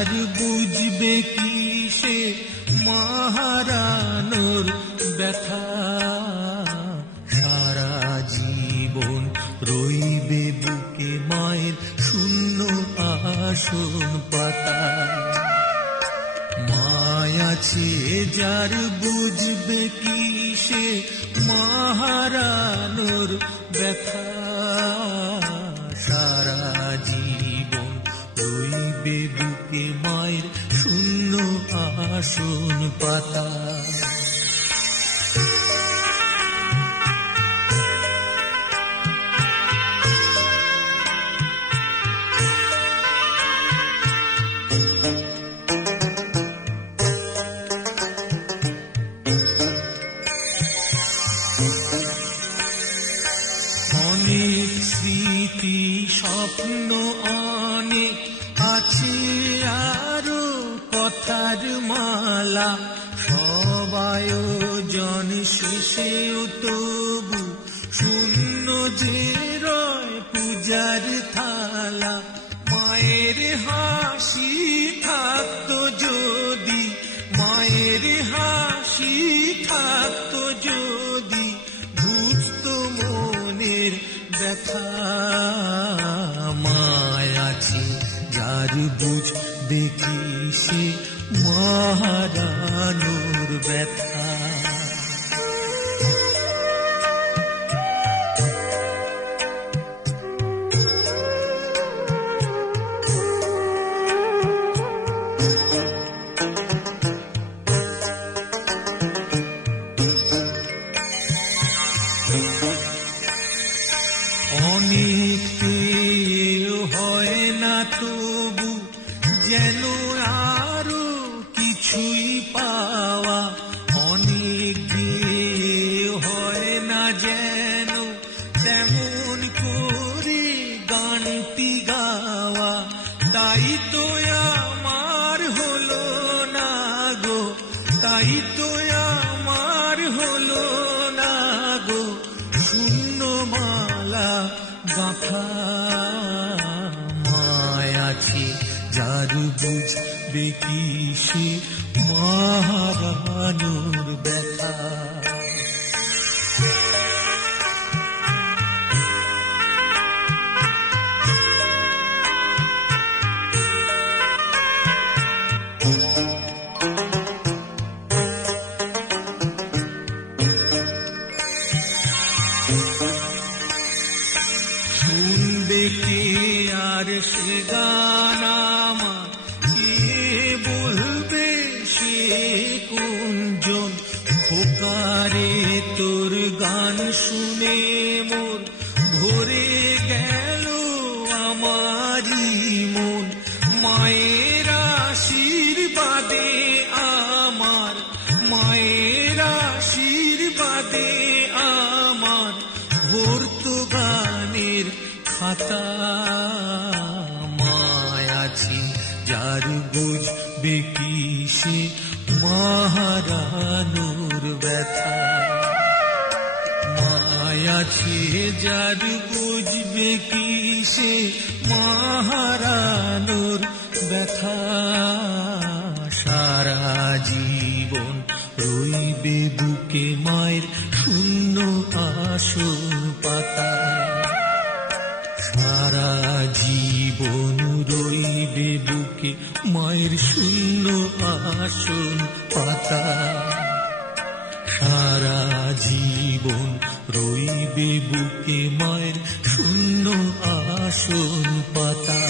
যার বুঝবে কি সে মহারানোর ব্যথা, সারা জীবন রইবে বুকে মায়ের শূন্য আসন পাতা। মায়াছে যার বুঝবে কি সে মহারানোর ব্যথা, সারা জীবন রইবে বুকে মায়ের শূন্য আসন পাতা। অনেক স্মৃতি স্বপ্ন অনেক আছে আরো কথার মালা, সব আয়োজন শেষেও তবু শূন্য যে রয় পূজার থালা। মায়ের হাসি থাকতো যদি, মায়ের হাসি থাকতো যদি, বুঝতো মনের ব্যথা। মায়াছে যার বুঝবে কি সে মহারানোর ব্যথা। অনেক পেয়েও হয় না তবু যেন আরো কিছুই পাওয়া, অনেক গিয়েও হয় না যেন তেমন করে গানটি গাওয়া। তাই তো আমার হলো না গো, তাই তো আমার হলো না গো শূন্য মালা গাঁথা। মায়াছে যার বুঝবে কি সে মহারানোর ব্যথা। শুনবে কে আর সে গান আমার, কে বলবে সে কোনজন? খোকারে তোর গান শুনে মন ভরে গেল আমারই মন। মায়ের আশীর্বাদে আমার, মায়ের আশীর্বাদে আমার ভরতো গানের খাতা। মায়াছে যার বুঝবে কি সে মহারানোর ব্যথা। মায়াছে যার বুঝবে কি সে মহারানোর ব্যথা, সারা জীবন রইবে বুকে মায়ের শূন্য আসন পাতা। সারা জীবন রইবে বুকে মায়ের শূন্য আসন পাতা। সারা জীবন রইবে বুকে মায়ের শূন্য আসন পাতা।